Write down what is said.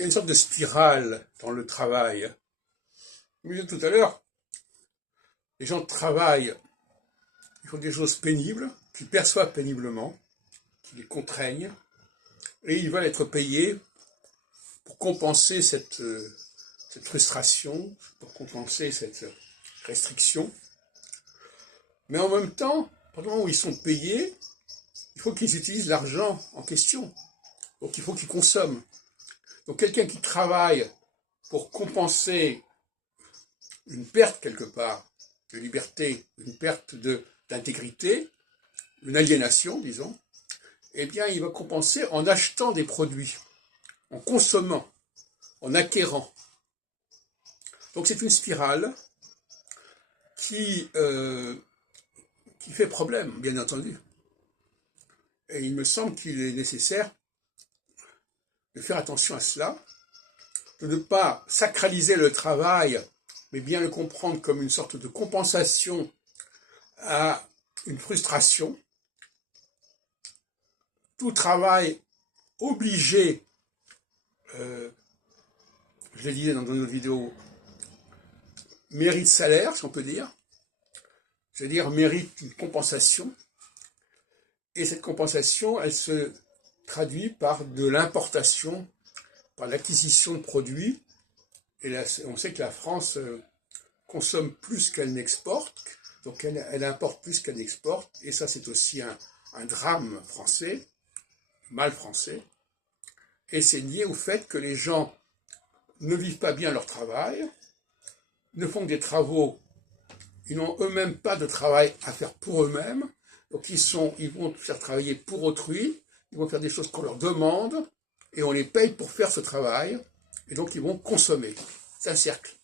Il y a une sorte de spirale dans le travail. Comme je disais tout à l'heure, les gens travaillent, ils font des choses pénibles, qu'ils perçoivent péniblement, qui les contraignent, et ils veulent être payés pour compenser cette frustration, pour compenser cette restriction. Mais en même temps, pendant où ils sont payés, il faut qu'ils utilisent l'argent en question. Donc il faut qu'ils consomment. Donc quelqu'un qui travaille pour compenser une perte quelque part de liberté, une perte d'intégrité, une aliénation, disons, eh bien il va compenser en achetant des produits, en consommant, en acquérant. Donc c'est une spirale qui fait problème, bien entendu. Et il me semble qu'il est nécessaire de faire attention à cela, de ne pas sacraliser le travail, mais bien le comprendre comme une sorte de compensation à une frustration. Tout travail obligé, je le disais dans une autre vidéo, mérite salaire, si on peut dire, c'est-à-dire mérite une compensation, et cette compensation, elle se traduit par de l'importation, par l'acquisition de produits, et là, on sait que la France consomme plus qu'elle n'exporte, donc elle importe plus qu'elle n'exporte, et ça c'est aussi un drame français, mal français, et c'est lié au fait que les gens ne vivent pas bien leur travail, ne font que des travaux, ils n'ont eux-mêmes pas de travail à faire pour eux-mêmes, donc ils vont faire travailler pour autrui, ils vont faire des choses qu'on leur demande, et on les paye pour faire ce travail, et donc ils vont consommer. C'est un cercle.